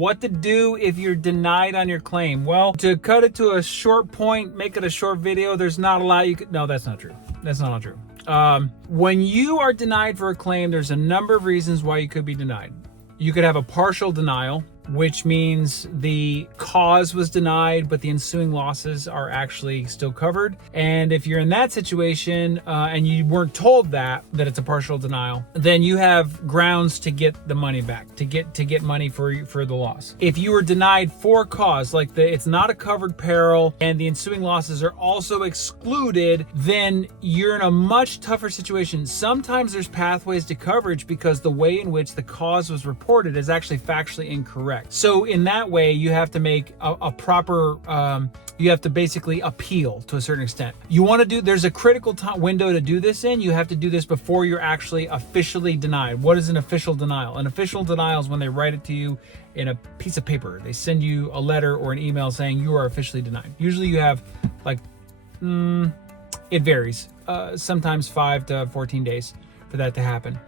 What to do if you're denied on your claim? Well, to cut it to a short point, make it a short video, there's not a lot you could... No, that's not true. That's not true. When you are denied for a claim, there's a number of reasons why you could be denied. You could have a partial denial, which means the cause was denied, but the ensuing losses are actually still covered. And if you're in that situation and you weren't told that it's a partial denial, then you have grounds to get the money back, to get money for the loss. If you were denied for cause, like it's not a covered peril and the ensuing losses are also excluded, then you're in a much tougher situation. Sometimes there's pathways to coverage because the way in which the cause was reported is actually factually incorrect. So in that way, you have to make a proper, you have to basically appeal to a certain extent. You want to do, there's a critical window to do this in. You have to do this before you're actually officially denied. What is an official denial? An official denial is when they write it to you in a piece of paper. They send you a letter or an email saying you are officially denied. Usually you have like, it varies, sometimes 5 to 14 days for that to happen.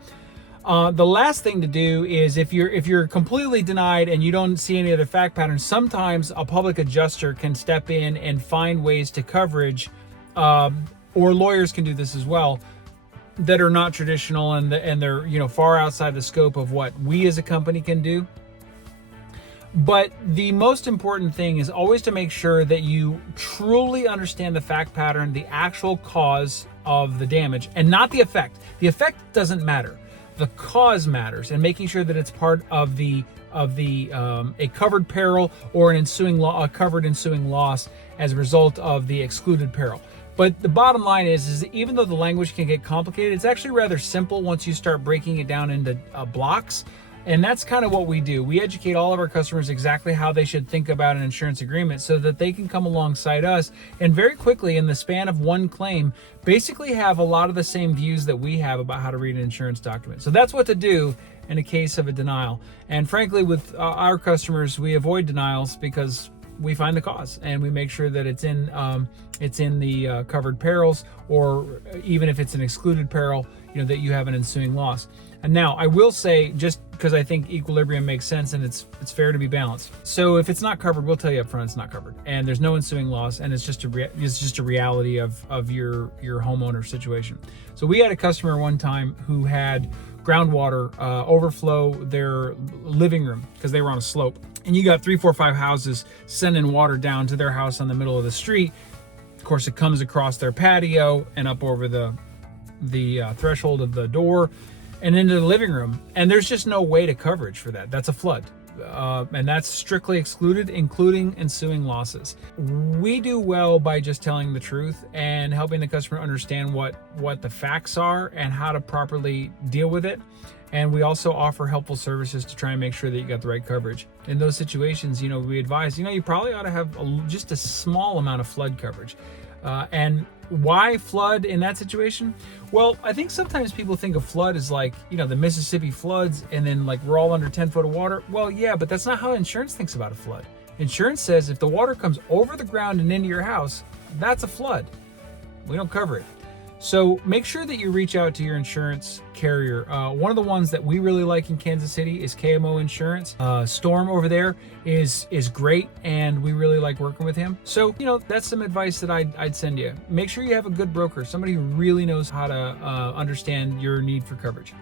The last thing to do is if you're completely denied and you don't see any other fact patterns, sometimes a public adjuster can step in and find ways to coverage, or lawyers can do this as well, that are not traditional and they're far outside the scope of what we as a company can do. But the most important thing is always to make sure that you truly understand the fact pattern, the actual cause of the damage, and not the effect. The effect doesn't matter. The cause matters, and making sure that it's part of a covered peril or a covered ensuing loss as a result of the excluded peril. But the bottom line is even though the language can get complicated, it's actually rather simple once you start breaking it down into blocks. And that's kind of what we do. We educate all of our customers exactly how they should think about an insurance agreement so that they can come alongside us and very quickly, in the span of one claim, basically have a lot of the same views that we have about how to read an insurance document. So that's what to do in a case of a denial. And frankly, with our customers, we avoid denials because we find the cause and we make sure that it's in the covered perils, or even if it's an excluded peril, that you have an ensuing loss. And now I will say, just because I think equilibrium makes sense and it's fair to be balanced. So if it's not covered, we'll tell you up front it's not covered, and there's no ensuing loss, and it's just a reality of your homeowner situation. So we had a customer one time who had groundwater overflow their living room because they were on a slope, and you got 3, 4, 5 houses sending water down to their house on the middle of the street. Of course, it comes across their patio and up over the threshold of the door and into the living room, and there's just no way to coverage for that. That's a flood, and that's strictly excluded, including ensuing losses. We do well by just telling the truth and helping the customer understand what the facts are and how to properly deal with it. And we also offer helpful services to try and make sure that you got the right coverage. In those situations, we advise, you probably ought to have just a small amount of flood coverage. And why flood in that situation? Well, I think sometimes people think of flood as like, the Mississippi floods and then like we're all under 10 foot of water. Well, yeah, but that's not how insurance thinks about a flood. Insurance says if the water comes over the ground and into your house, that's a flood. We don't cover it. So make sure that you reach out to your insurance carrier. One of the ones that we really like in Kansas City is KMO Insurance. Storm over there is great, and we really like working with him. So, that's some advice that I'd send you. Make sure you have a good broker, somebody who really knows how to understand your need for coverage.